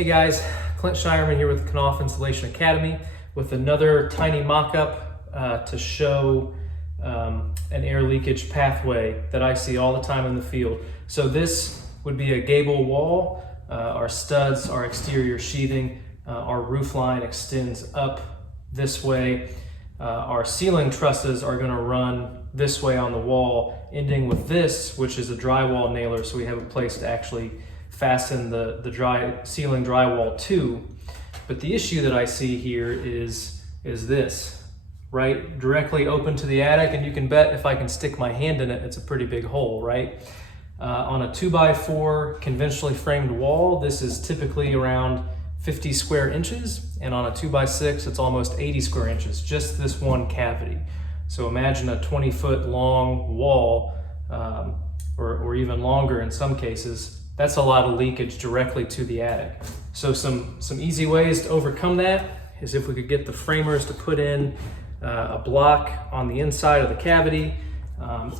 Hey guys, Clint Shireman here with the Knauf Installation Academy with another tiny mock-up to show an air leakage pathway that I see all the time in the field. So this would be a gable wall. Our studs, our exterior sheathing, our roof line extends up this way. Our ceiling trusses are going to run this way on the wall, ending with this, which is a drywall nailer, so we have a place to actually fasten the ceiling drywall to. But the issue that I see here is this, right? Directly open to the attic, and you can bet if I can stick my hand in it, it's a pretty big hole, right? On a 2x4 conventionally framed wall, this is typically around 50 square inches, and on a 2x6, it's almost 80 square inches, just this one cavity. So imagine a 20-foot long wall, or even longer in some cases. That's a lot of leakage directly to the attic. So some easy ways to overcome that is if we could get the framers to put in a block on the inside of the cavity,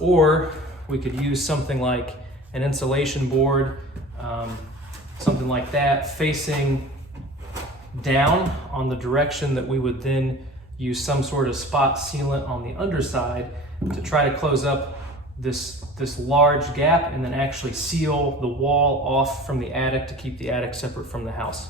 or we could use something like an insulation board, something like that, facing down on the direction that we would then use some sort of spot sealant on the underside to try to close up this large gap and then actually seal the wall off from the attic to keep the attic separate from the house.